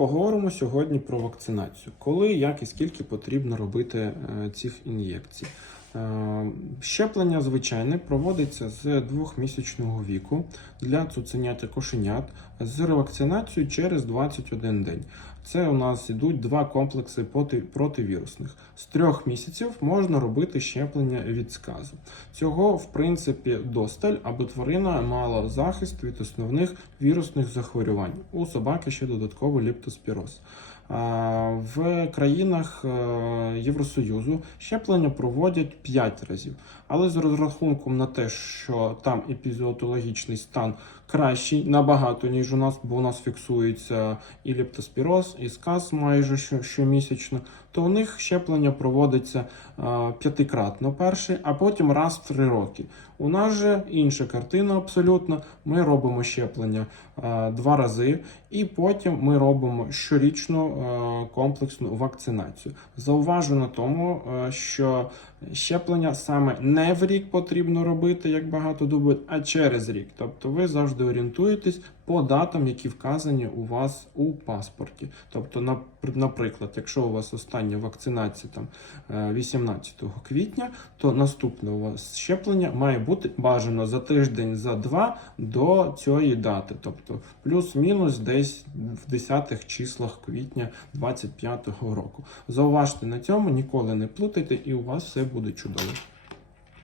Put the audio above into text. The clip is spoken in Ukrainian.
Поговоримо сьогодні про вакцинацію. Коли, як і скільки потрібно робити е, цих ін'єкцій. Е, Щеплення звичайне проводиться з двохмісячного віку для цуценят і кошенят з ревакцинацією через 21 день. Це у нас ідуть два комплекси противірусних. З трьох місяців можна робити щеплення від сказу. Цього, в принципі, досталь, аби тварина мала захист від основних вірусних захворювань. У собаки ще додатково ліптоспіроз. В країнах е, Євросоюзу щеплення проводять 5 разів, але з розрахунком на те, що там епізіотологічний стан кращий набагато, ніж у нас, бо у нас фіксується і ліптоспіроз, і сказ майже щомісячно, то у них щеплення проводиться е, п'ятикратно перший, а потім раз в три роки. У нас же інша картина абсолютно. Ми робимо щеплення е, два рази, і потім ми робимо щорічну е, комплексну вакцинацію. Зауважу на тому, е, що щеплення саме не в рік потрібно робити, як багато думають, а через рік. Тобто ви завжди орієнтуєтесь по датам, які вказані у вас у паспорті. Тобто, наприклад, якщо у вас остання вакцинація там е, 18 квітня, то наступне у вас щеплення має бути бажано за тиждень, за два до цієї дати, тобто плюс-мінус десь в 10 числах квітня 25 року. Зауважте на цьому, ніколи не плутайте, і у вас все буде чудово.